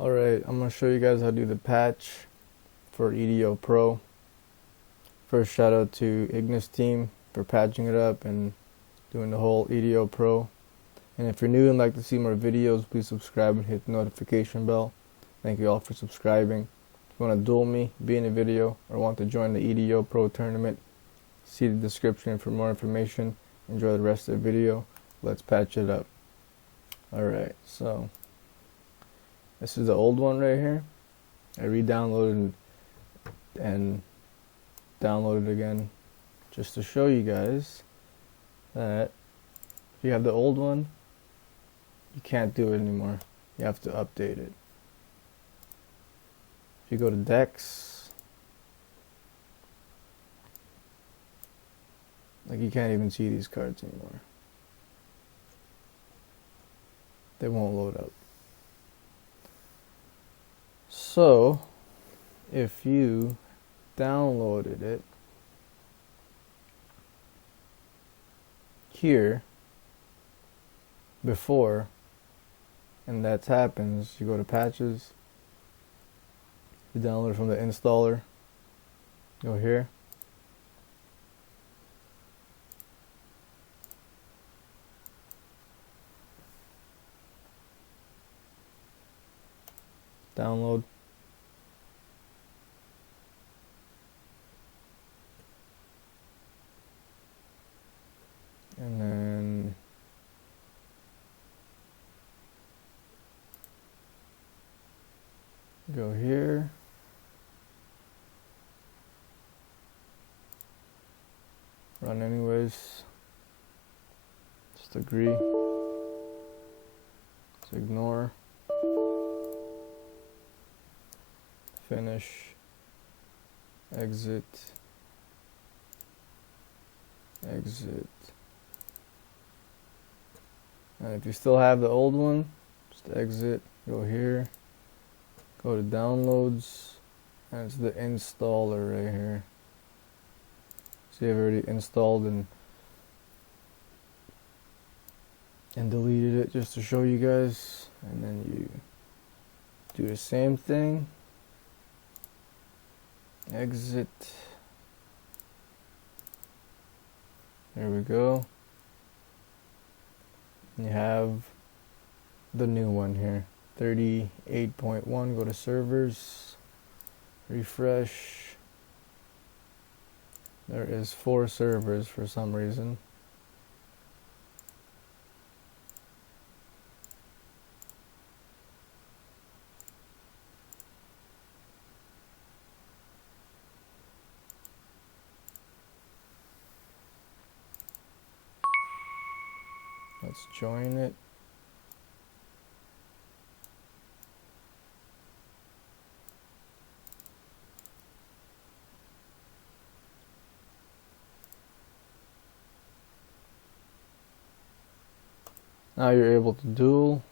Alright, I'm going to show you guys how to do the patch for edopro. First, shout out to Ignis team for patching it up and doing the whole edopro. And if you're new and like to see more videos, please subscribe and hit the notification bell. Thank you all for subscribing. If you want to duel me, be in a video, or want to join the edopro tournament, see the description for more information. Enjoy the rest of the video. Let's patch it up. Alright, so this is the old one right here. I re-downloaded and downloaded again just to show you guys that if you have the old one, you can't do it anymore. You have to update it. If you go to decks, like, you can't even see these cards anymore. They won't load up. So if you downloaded it here before and that happens, you go to patches, you download it from the installer, go here, download, and then go here, run anyways, just agree, just ignore, finish, exit, exit. And if you still have the old one, just exit, go here, go to downloads, and it's the installer right here. See, I've already installed and deleted it just to show you guys. And then you do the same thing, exit, there we go. You have the new one here, 38.1. Go to servers, refresh. There is 4 servers for some reason. Let's join it. Now you're able to duel.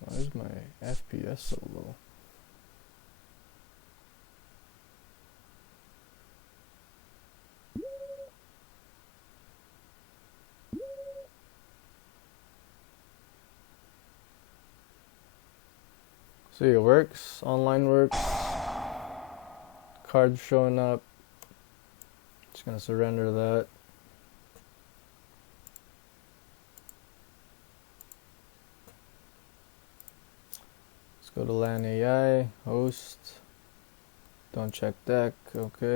Why is my FPS so low? See, it works, online works, cards showing up. Just gonna surrender that. Let's go to LAN AI, host, don't check deck, okay.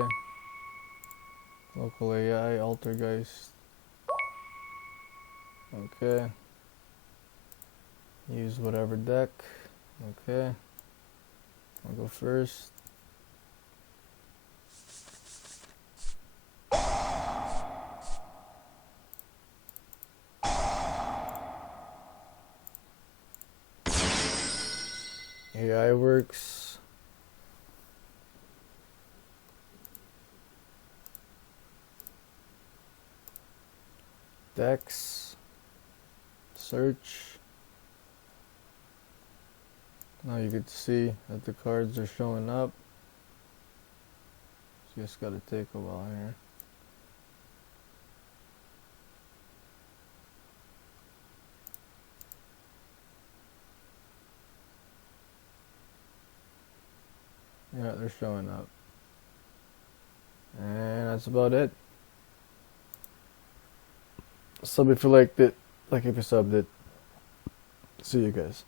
Local AI, Altergeist, okay. Use whatever deck. Okay, I'll go first. AI works. Decks, search. Now you can see that the cards are showing up. Just gotta take a while here. Yeah, they're showing up. And that's about it. Sub if you liked it. Like if you subbed it. See you guys.